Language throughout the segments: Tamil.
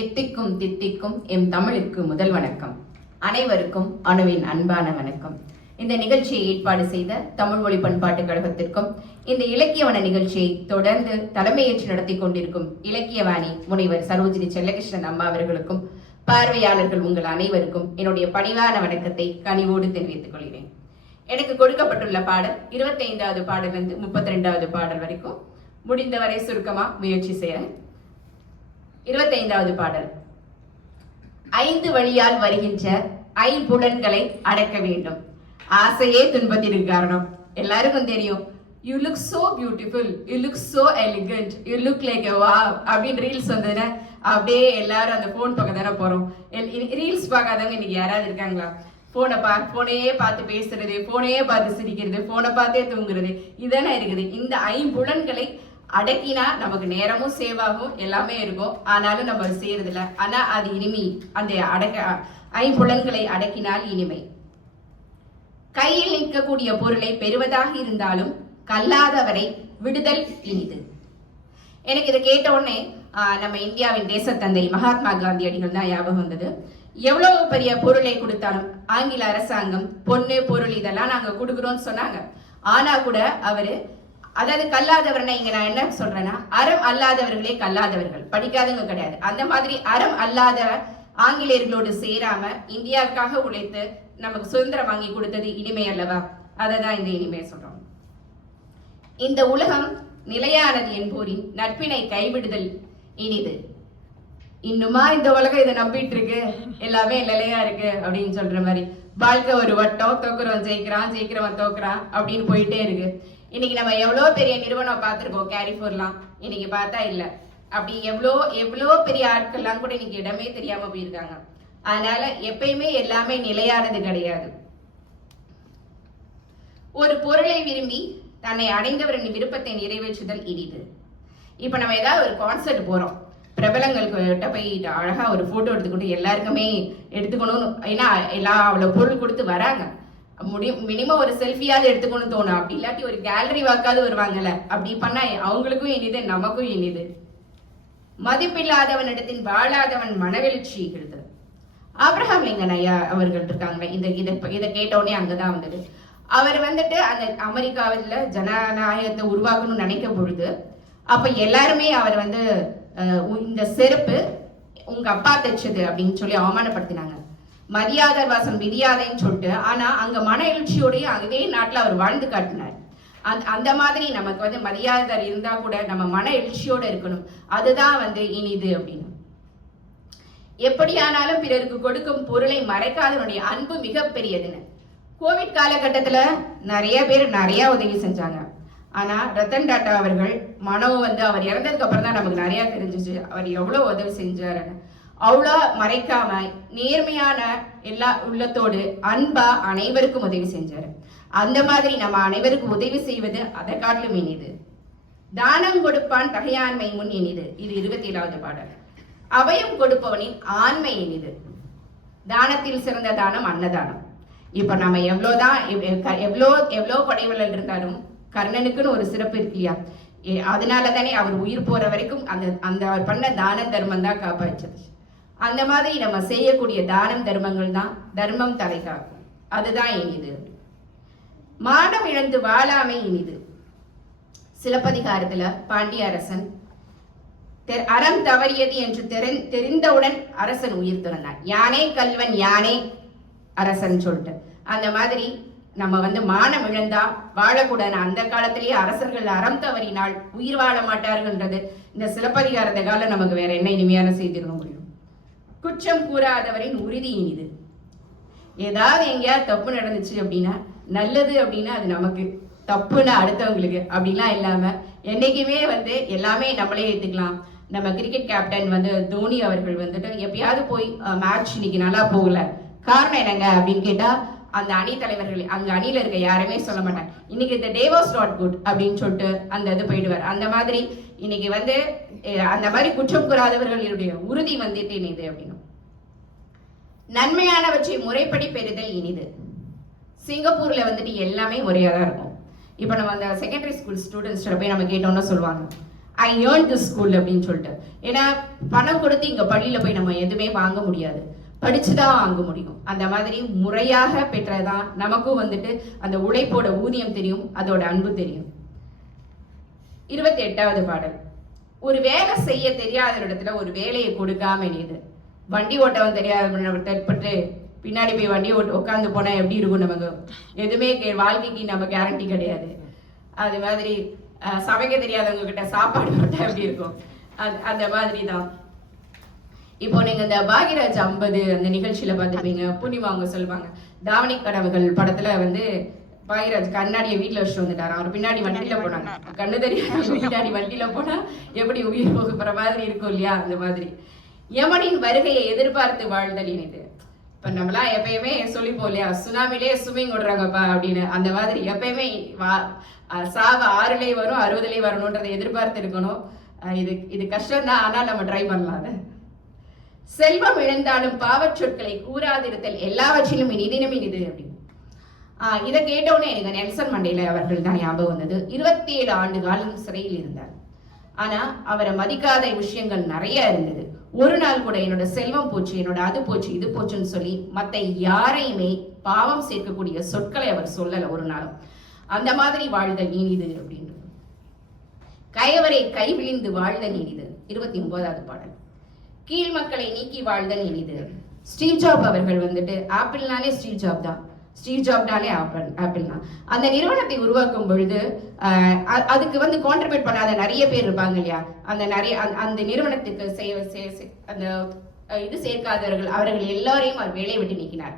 எத்திக்கும் தித்திக்கும் எம் தமிழுக்கு முதல் வணக்கம். அனைவருக்கும் அணுவின் அன்பான வணக்கம். இந்த நிகழ்ச்சியை ஏற்பாடு செய்த தமிழ் மொழி பண்பாட்டு கழகத்திற்கும் இந்த இலக்கியவன நிகழ்ச்சியை தொடர்ந்து தலைமையேற்று நடத்தி கொண்டிருக்கும் இலக்கியவாணி முனைவர் சரோஜினி செல்லகிருஷ்ணன் அம்மா அவர்களுக்கும் பார்வையாளர்கள் உங்கள் அனைவருக்கும் என்னுடைய பணிவான வணக்கத்தை கனிவோடு தெரிவித்துக் கொள்கிறேன். எனக்கு கொடுக்கப்பட்டுள்ள பாடல் 25வது பாடலிருந்து 32வது பாடல் வரைக்கும் முடிந்தவரை சுருக்கமா முயற்சி செய்யறேன். 25வது பாடல். 5 வழியால் வருகின்ற ஐம்புலன்களை அடக்க வேண்டும். ஆசையே துன்பத்திற்கு காரணம். எல்லாருக்கும் தெரியும். You look so beautiful, you look so elegant, you look like a wow அப்படின்னு ரீல்ஸ் வந்ததுன்னா அப்படியே எல்லாரும் அந்த போன் பக்கம் தானே போறோம். ரீல்ஸ் பார்க்காதவங்க இன்னைக்கு யாராவது இருக்காங்களா? போனையே பார்த்து பேசுறது, போனையே பார்த்து சிரிக்கிறது, போனை பார்த்தே தூங்குறது, இதானே இருக்குது. இந்த ஐம்புலன்களை அடக்கினா நமக்கு நேரமும் சேவ் ஆகும், எல்லாமே இருக்கும். ஆனாலும் நம்ம செய்யறது இல்லை. ஆனா அது இனிமை. அந்த ஐம்புலன்களை அடக்கினால் இனிமை. கையில் நிற்கக்கூடிய பொருளை பெறுவதாக இருந்தாலும் கல்லாதவரை விடுதல் இனிது. எனக்கு இதை கேட்ட உடனே நம்ம இந்தியாவின் தேசத்தந்தை மகாத்மா காந்தி அடிகள் தான் ஞாபகம் வந்தது. எவ்வளவு பெரிய பொருளை கொடுத்தாலும் ஆங்கில அரசாங்கம் பொண்ணு பொருள் இதெல்லாம் நாங்க கொடுக்குறோம்னு சொன்னாங்க. ஆனா கூட அவரு, அதாவது கல்லாதவர்னா இங்க நான் என்ன சொல்றேன்னா, அறம் அல்லாதவர்களே கல்லாதவர்கள், படிக்காதவங்க கிடையாது. அந்த மாதிரி அறம் அல்லாத ஆங்கிலேயர்களோடு சேராம இந்தியாவுக்காக உழைத்து நமக்கு சுதந்திரம் வாங்கி கொடுத்தது இனிமை அல்லவா? அதை தான் இந்த இனிமையை சொல்றோம். இந்த உலகம் நிலையானது என்போரின் நட்பினை கைவிடுதல் இனிது. இன்னுமா இந்த உலகம் இதை நம்பிட்டு இருக்கு, எல்லாமே நிலையா இருக்கு அப்படின்னு சொல்ற மாதிரி. வாழ்க்கை ஒரு வட்டம், தோக்குறவன் ஜெயிக்கிறான், ஜெயிக்கிறவன் தோக்குறான் அப்படின்னு போயிட்டே இருக்கு. இன்னைக்கு நம்ம எவ்வளோ பெரிய நிறுவனம் பார்த்துருக்கோம், கேரிஃபோர்லாம். இன்னைக்கு பார்த்தா இல்லை. அப்படி எவ்வளோ பெரிய ஆட்கள்லாம் கூட இன்னைக்கு இடமே தெரியாம போயிருக்காங்க. அதனால எப்பயுமே எல்லாமே நிலையானது கிடையாது. ஒரு பொருளை விரும்பி தன்னை அடைந்தவரின் விருப்பத்தை நிறைவேற்றுதல் இனிது. இப்ப நம்ம ஏதாவது ஒரு கான்சர்ட் போறோம், பிரபலங்களுக்கு போய் அழகா ஒரு போட்டோ எடுத்துக்கிட்டு எல்லாருக்குமே எடுத்துக்கணும்னு, ஏன்னா அவ்வளவு பொருள் கொடுத்து வராங்க. மினிமம் ஒரு செல்ஃபியாவது எடுத்துக்கணும்னு தோணும். அப்படி இல்லாட்டி ஒரு கேலரி வாக்காவது வருவாங்கல்ல, அப்படி பண்ணா அவங்களுக்கும் இனிது, நமக்கும் இனிது. மதிப்பில்லாதவனிடத்தின் வாழாதவன் மனவெழுச்சி எழுது. ஆப்ரஹாம் லிங்கன் ஐயா அவர்கள் இருக்காங்க. இதை கேட்டவுடனே அங்கதான் வந்தது. அவர் வந்துட்டு அந்த அமெரிக்காவில் ஜனநாயகத்தை உருவாக்கணும்னு நினைக்கும் பொழுது, அப்ப எல்லாருமே அவர் வந்து இந்த செருப்பு உங்க அப்பா தைச்சது அப்படின்னு சொல்லி அவமானப்படுத்தினாங்க. மரியாதை வாசம் விரியாதைன்னு சொல்லிட்டு. ஆனா அங்க மன எழுச்சியோடய அதே நாட்டுல அவர் வாழ்ந்து காட்டினார். அந்த மாதிரி நமக்கு வந்து மரியாதை இருந்தா கூட நம்ம மன எழுச்சியோட இருக்கணும். அதுதான் வந்து இனிது அப்படின்னு. எப்படியானாலும் பிறருக்கு கொடுக்கும் பொருளை மறைக்காதவனுடைய அன்பு மிகப்பெரியதுன்னு. கோவிட் காலகட்டத்துல நிறைய பேர் நிறைய உதவி செஞ்சாங்க. ஆனா ரத்தன் டாட்டா அவர்கள் மனோ வந்து அவர் இறந்ததுக்கு அப்புறம் தான் நமக்கு நிறைய தெரிஞ்சிச்சு அவர் எவ்வளவு உதவி செஞ்சாருன்னு. அவ்வளோ மறைக்காம நேர்மையான எல்லா உள்ளத்தோடு அன்பா அனைவருக்கும் உதவி செஞ்சாரு. அந்த மாதிரி நம்ம அனைவருக்கும் உதவி செய்வது அதை காட்டிலும் இனிது. தானம் கொடுப்பான் தகையாண்மை முன் இனிது. இது 27வது பாடல். அபயம் கொடுப்பவனின் ஆண்மை இனிது. தானத்தில் சிறந்த தானம் அன்னதானம். இப்ப நம்ம எவ்வளவுதான் எவ்வளோ படைவலல் இருந்தாலும் கர்ணனுக்குன்னு ஒரு சிறப்பு இருக்கு இல்லையா? அதனால தானே அவர் உயிர் போற வரைக்கும் அந்த அவர் பண்ண தான தர்மம் தான் காப்பாற்றது. அந்த மாதிரி நம்ம செய்யக்கூடிய தானம் தர்மங்கள் தான் தர்மம் தலை காக்கும். அதுதான் இனிது. மானம் இழந்து வாழாமை இனிது. சிலப்பதிகாரத்துல பாண்டிய அரசன் அறம் தவறியது என்று தெரிந்தவுடன் அரசன் உயிர் துறந்தான். யானே கல்வன் யானே அரசன் சொல்லிட்டு. அந்த மாதிரி நம்ம வந்து மானம் இழந்தா வாழக்கூடாது. அந்த காலத்திலேயே அரசர்கள் அறம் தவறினால் உயிர் வாழ மாட்டார்கள்ன்றது இந்த சிலப்பதிகாரத்தை காலம் நமக்கு வேற என்ன இனிமையான செய்திருக்க முடியும்? குற்றம் கூறாதவரின் உறுதி இனிது. ஏதாவது எங்கேயாவது தப்பு நடந்துச்சு அப்படின்னா நல்லது அப்படின்னா அது நமக்கு, தப்புன்னா அடுத்தவங்களுக்கு அப்படிலாம் இல்லாம என்னைக்குமே வந்து எல்லாமே நம்மளே ஏத்துக்கலாம். நம்ம கிரிக்கெட் கேப்டன் வந்து தோனி அவர்கள் வந்துட்டு எப்பயாவது போய் மேட்ச் இன்னைக்கு நல்லா போகல, காரணம் என்னங்க அப்படின்னு கேட்டா அந்த அணி தலைவர்கள் அங்க அணியில இருக்க யாருமே சொல்ல மாட்டாங்க, இன்னைக்கு இந்த டே வாஸ் நாட் குட் அப்படின்னு சொல்லிட்டு அந்த இது போயிடுவார். அந்த மாதிரி இன்னைக்கு வந்து அந்த மாதிரி குற்றம் கூறாதவர்களுடைய உறுதி வந்துட்டு இனிது அப்படின்னு. நன்மையானவற்றை முறைப்படி பெறுதல் இனிது. சிங்கப்பூர்ல வந்துட்டு எல்லாமே ஒரேயா தான் இருக்கும். இப்ப நம்ம அந்த செகண்டரி ஸ்கூல் ஸ்டூடெண்ட்ஸ் போய் நம்ம கேட்டோம்னா சொல்லுவாங்க, ஐ ஏர்ன் தி ஸ்கூல் அப்படின்னு சொல்லிட்டு. ஏன்னா பணம் கொடுத்து இங்க பள்ளியில போய் நம்ம எதுவுமே வாங்க முடியாது, படிச்சுதான் வாங்க முடியும். அந்த மாதிரி முறையாக பெற்றதான் நமக்கும் வந்துட்டு அந்த உழைப்போட ஊதியம் தெரியும், அதோட அன்பு தெரியும். 28வது பாடல். ஒரு வேலை செய்ய தெரியாத இடத்துல ஒரு வேலையை கொடுக்காம இனிது. வண்டி ஓட்டவும் தெரியாத பின்னாடி போய் வண்டி ஓட்டு உட்காந்து போனா எப்படி இருக்கும் நமக்கு? எதுவுமே வாழ்க்கைக்கு நம்ம கேரண்டி கிடையாது. அது மாதிரி சமைக்க தெரியாதவங்க கிட்ட சாப்பாடு போட்டா எப்படி இருக்கும்? அந்த மாதிரி தான். இப்போ நீங்க இந்த பாக்யராஜ் 50 அந்த நிகழ்ச்சியில பார்த்துருப்பீங்க. பூர்ணிமா அவங்க சொல்லுவாங்க, தாவணி கனவுகள் படத்துல வந்து பாக்யராஜ் கண்ணாடியை வீட்டுல வச்சுட்டு வந்துட்டாரு. அவர் பின்னாடி வண்டியில போனாங்க, கண்ணு தெரியாத பின்னாடி வண்டியில போனா எப்படி உயிர் போகிற மாதிரி இருக்கும் இல்லையா? அந்த மாதிரி யமனின் வருகையை எதிர்பார்த்து வாழ்தல் இனிது. இப்ப நம்மளாம் எப்பயுமே சொல்லிப்போம் இல்லையா, சுனாமிலே ஸ்விம்மிங் விடுறாங்கப்பா அப்படின்னு. அந்த மாதிரி எப்பயுமே சாவ 6லயே வரும் 60லயே வரணும்ன்றதை எதிர்பார்த்து இருக்கணும். இது கஷ்டம் தான், ஆனால் நம்ம ட்ரை பண்ணலாம். அதை செல்வம் இழந்தாலும் பாவச் சொற்களை கூறாதிருத்தல் எல்லாவற்றிலும் இனிதினும் இனிது அப்படின்னு. இதை கேட்டவுடனே எனக்கு நெல்சன் மண்டேலா அவர்கள் தான் ஞாபகம் வந்தது. 27 ஆண்டு காலம் சிறையில் இருந்தார். ஆனா அவரை மதிக்காத விஷயங்கள் நிறைய இருந்தது. ஒரு நாள் கூட என்னோட செல்வம் போச்சு, என்னோட அது போச்சு, இது போச்சுன்னு சொல்லி மத்த யாரையுமே பாவம் சேர்க்கக்கூடிய சொற்களை அவர் சொல்லல ஒரு நாளும். அந்த மாதிரி வாழ்தல் இனிது அப்படின்றது. கயவரை கைவிழிந்து வாழ்தல் இனிது. 29வது பாடல். கீழ் மக்களை நீக்கி வாழ்தல் இனிது. ஸ்டீவ் ஜாப் அவர்கள் வந்துட்டு ஆப்பிள்னாலே ஸ்டீவ் ஜாப் தான், ஸ்டீவ் ஜாப்னாலே ஆப்பிள் தான். அந்த நிறுவனத்தை உருவாக்கும் பொழுது அதுக்கு வந்து கான்ட்ரிபியூட் பண்ணாத நிறைய பேர் இருப்பாங்க இல்லையா? அந்த நிறுவனத்துக்கு அந்த இது சேர்க்காதவர்கள், அவர்கள் எல்லாரையும் அவர் வேலையை விட்டு நீக்கினார்.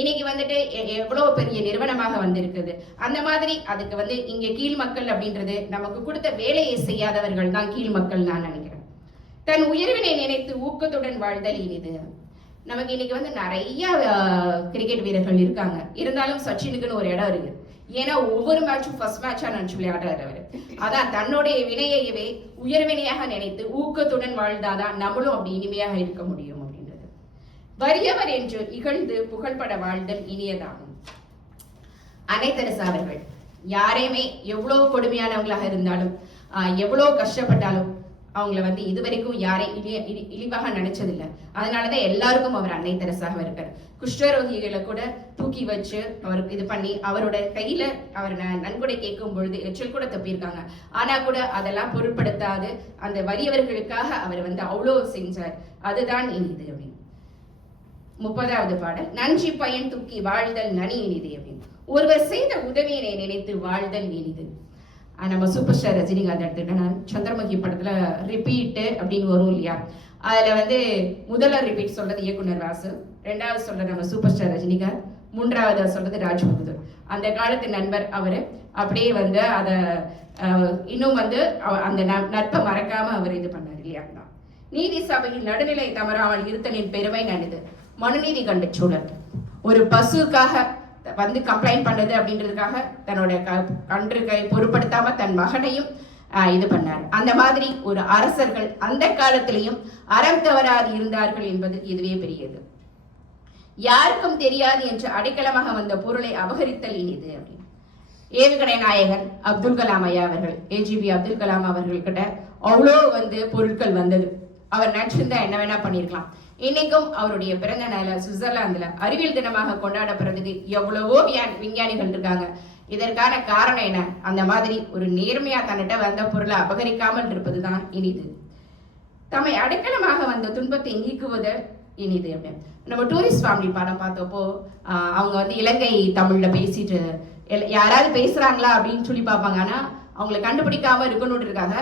இன்னைக்கு வந்துட்டு எவ்வளவு பெரிய நிறுவனமாக வந்திருக்குது. அந்த மாதிரி அதுக்கு வந்து இங்க கீழ் மக்கள் அப்படின்றது நமக்கு கொடுத்த வேலையை செய்யாதவர்கள் தான் கீழ் மக்கள் நான் நினைக்கிறேன். தன் உயர்வினை நினைத்து ஊக்கத்துடன் வாழ்தல் இனிது. நமக்கு இன்னைக்கு வந்து நிறைய கிரிக்கெட் வீரர்கள் இருக்காங்க, இருந்தாலும் சச்சினுக்குன்னு ஒரு இடம் இருக்கு. ஏன்னா ஒவ்வொரு மேட்சும் ஃபர்ஸ்ட் மேட்சா நினைச்சு விளையாடுறவர். அதான் தன்னுடைய வினையையவே உயர்வினையாக நினைத்து ஊக்கத்துடன் வாழ்ந்தாதான் நம்மளும் அப்படி இனிமையாக இருக்க முடியும் அப்படின்றது. வறியவர் என்று இகழ்ந்து புகழ்பட வாழ்தல் இனியதாகும். அன்னை தெரசா அவர்கள் யாரையுமே எவ்வளவு கொடுமையானவங்களாக இருந்தாலும் எவ்வளவு கஷ்டப்பட்டாலும் அவங்கள வந்து இதுவரைக்கும் யாரையும் இழிவாக நினைச்சதில்லை. அதனாலதான் எல்லாருக்கும் அவர் அன்னை தெரசாக இருக்காரு. குஷ்டரோகிகளை கூட தூக்கி வச்சு அவருக்கு இது பண்ணி அவரோட கையில அவர் நன்கொடை கேட்கும் பொழுது எச்சல் கூட தப்பியிருக்காங்க. ஆனா கூட அதெல்லாம் பொருட்படுத்தாது அந்த வறியவர்களுக்காக அவர் வந்து அவ்வளோ செஞ்சார். அதுதான் இனிது அப்படின்னு. 30வது பாடல். நன்றி பயன் தூக்கி வாழ்தல் நனி இனிது அப்படின்னு. ஒருவர் செய்த உதவியினை நினைத்து வாழ்தல் இனிது. நம்ம சூப்பர் ஸ்டார் ரஜினிகாந்த் எடுத்துக்கிட்டோம்னா சந்திரமுகி படத்துல ரிப்பீட் அப்படின்னு வரும் இல்லையா? அதுல வந்து முதல்ல ரிப்பீட் சொல்றது இயக்குனர் வாசு, 2வது சொல்றது நம்ம சூப்பர் ஸ்டார் ரஜினிகாந்த், 3வது சொல்றது ராஜ்பகதூர். அந்த காலத்து நண்பர் அவரு. அப்படியே வந்து அதை இன்னும் வந்து அந்த நட்பை மறக்காம அவர் இது பண்ணார் இல்லையா? நீதி சபையில் நடுநிலை தவறாமல் இருத்தலின் பெருமை நடுது. மனுநீதி கண்ட சூழல். ஒரு பசுக்காக வந்து கம்ப்ளைண்ட் பண்ணது அப்படின்றதுக்காக தன்னோட கன்றுகளை பொருட்படுத்தாம தன் மகனையும் இது பண்ணார். அந்த மாதிரி ஒரு அரசர்கள் அந்த காலத்திலையும் அறம் தவறாது இருந்தார்கள் என்பது இதுவே பெரியது. யாருக்கும் தெரியாது என்று அடைக்கலமாக வந்த பொருளை அபகரித்தல் இனிது அப்படின்னு. ஏவுகணை நாயகன் அப்துல் கலாம் ஐயா அவர்கள், ஏஜிபி அப்துல் கலாம் அவர்கள் கிட்ட அவ்வளோ வந்து பொருட்கள் வந்தது. அவர் நினைச்சிருந்தா என்ன வேணா பண்ணிருக்கலாம். இன்னைக்கும் அவருடைய பிறந்த நாள சுவிட்சர்லாந்துல அறிவியல் தினமாக கொண்டாடப்படுறதுக்கு எவ்வளவோ விஞ்ஞானிகள் இருக்காங்க. இதற்கான காரணம் என்ன? அந்த மாதிரி ஒரு நேர்மையா தன்னிட்ட வந்த பொருளை அபகரிக்காமல் இருப்பதுதான் இனிது. தம்மை அடைக்கலமாக வந்த துன்பத்தை நீக்குவது இனிது அப்படின்னு. நம்ம டூரிஸ்ட் ஃபேமிலி படம் பார்த்தப்போ அவங்க வந்து இலங்கை தமிழ்ல பேசிட்டு யாராவது பேசுறாங்களா அப்படின்னு சொல்லி பார்ப்பாங்க. ஆனா அவங்களை கண்டுபிடிக்காம இருக்கணும்ன்றதுக்காக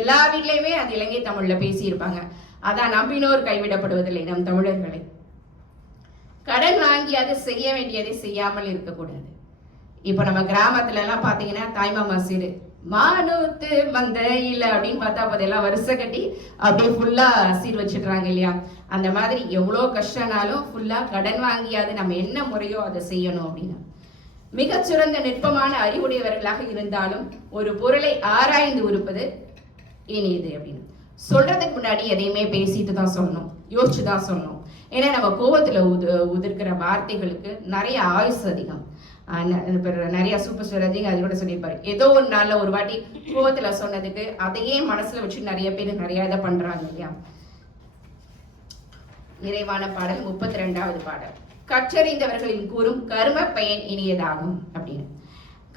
எல்லா வீட்லயுமே அது இலங்கை தமிழ்ல பேசி இருப்பாங்க. அதான் நம்பினோர் கைவிடப்படுவதில்லை நம் தமிழர்களை. கடன் வாங்கி அது செய்ய வேண்டியதை செய்யாமல் இருக்கக்கூடாது. இப்ப நம்ம கிராமத்துல எல்லாம் பாத்தீங்கன்னா தாய்மாமா சீரு மானூத்து மந்த இல்ல அப்படின்னு பார்த்தா அதெல்லாம் வருஷ கட்டி அப்படியே ஃபுல்லா சீர் வச்சிடுறாங்க இல்லையா? அந்த மாதிரி எவ்வளவு கஷ்டம்னாலும் ஃபுல்லா கடன் வாங்கியாது நம்ம என்ன முறையோ அதை செய்யணும் அப்படின்னு. மிகச்சிறந்த நுட்பமான அறிவுடையவர்களாக இருந்தாலும் ஒரு பொருளை ஆராய்ந்து உறுப்பது இனியது அப்படின்னு. சொல்றதுக்கு முன்னாடி எதையுமே பேசிட்டு தான் சொல்லணும், யோசிச்சுதான் சொல்லணும். ஏன்னா நம்ம கோபத்துல உதிர்க்கிற வார்த்தைகளுக்கு நிறைய ஆயுசு அதிகம். நிறைய சூப்பர் ஸ்டார் ரஜினி அது கூட சொல்லியிருப்பாரு, ஏதோ ஒரு நாள்ல ஒரு வாட்டி கோவத்துல சொன்னதுக்கு அதையே மனசுல வச்சு நிறைய பேர் நிறைய இதை பண்றாங்க இல்லையா. நிறைவான பாடல் 32வது பாடல். கற்றறிந்தவர்களின் கூறும் கர்ம பயன் இனியதாகும் அப்படின்னு.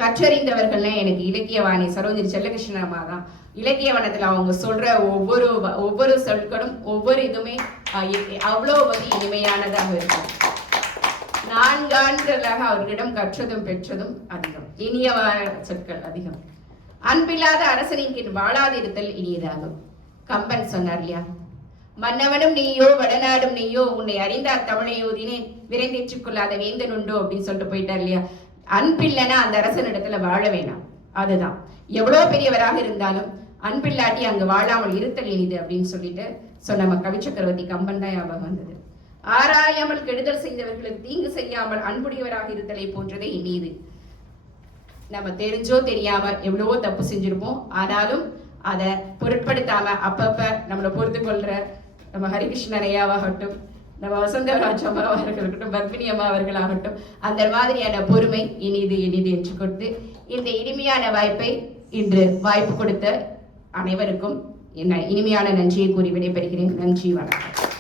கற்றறிந்தவர்கள்னா எனக்கு இலக்கியவாணி சரோஜினி செல்லகிருஷ்ணன் அம்மா தான். இலக்கியவனத்துல அவங்க சொல்ற ஒவ்வொரு சொற்களும் ஒவ்வொரு இதுவுமே அவ்வளோ இனிமையானதாக இருக்கும். 4 ஆண்டுகளாக அவர்களிடம் கற்றதும் பெற்றதும் அதிகம், இனியவான சொற்கள் அதிகம். அன்பில்லாத அரசனின் கீழ் வாழாதிருத்தல் இனியதாகும். கம்பன் சொன்னார் இல்லையா, மன்னவனும் நீயோ வடநாடும் நீயோ உன்னை அறிந்தார் தமிழை ஓதினேன் விரைந்தேற்றுக் கொள்ளாத வேந்தன் உண்டோ அப்படின்னு சொல்லிட்டு போயிட்டார் இல்லையா. அன்பில்லைன்னா அந்த அரசனிடத்துல வாழ வேணாம். அதுதான் எவ்வளவு பெரியவராக இருந்தாலும் அன்பில்லாட்டி அங்கு வாழாமல் இருத்தல் இனிது அப்படின்னு சொல்லிட்டு சொன்ன கவி சக்கரவர்த்தி கம்பன் தான் ஞாபகம் வந்தது. ஆராயாமல் கெடுதல் செய்தவர்களுக்கு தீங்கு செய்யாமல் அன்புடையவராக இருத்தலை போன்றதே இனிது. நம்ம தெரிஞ்சோ தெரியாம எவ்வளவோ தப்பு செஞ்சிருப்போம், ஆனாலும் அதை பொருட்படுத்தாம அப்பப்ப நம்மளை பொறுத்து கொள்ற நம்ம ஹரிகிருஷ்ணன் ஐயாவாகட்டும், நம்ம வசந்தராஜ் அம்மா அவர்களாகட்டும், பத்மினி அம்மா அவர்களாகட்டும், அந்த மாதிரியான பொறுமை இனிது இனிது என்று கொடுத்து இந்த இனிமையான வாய்ப்பை இன்று வாய்ப்பு கொடுத்த அனைவருக்கும் என்ன இனிமையான நன்றியை கூறி விடைபெறுகிறேன். நன்றி, வணக்கம்.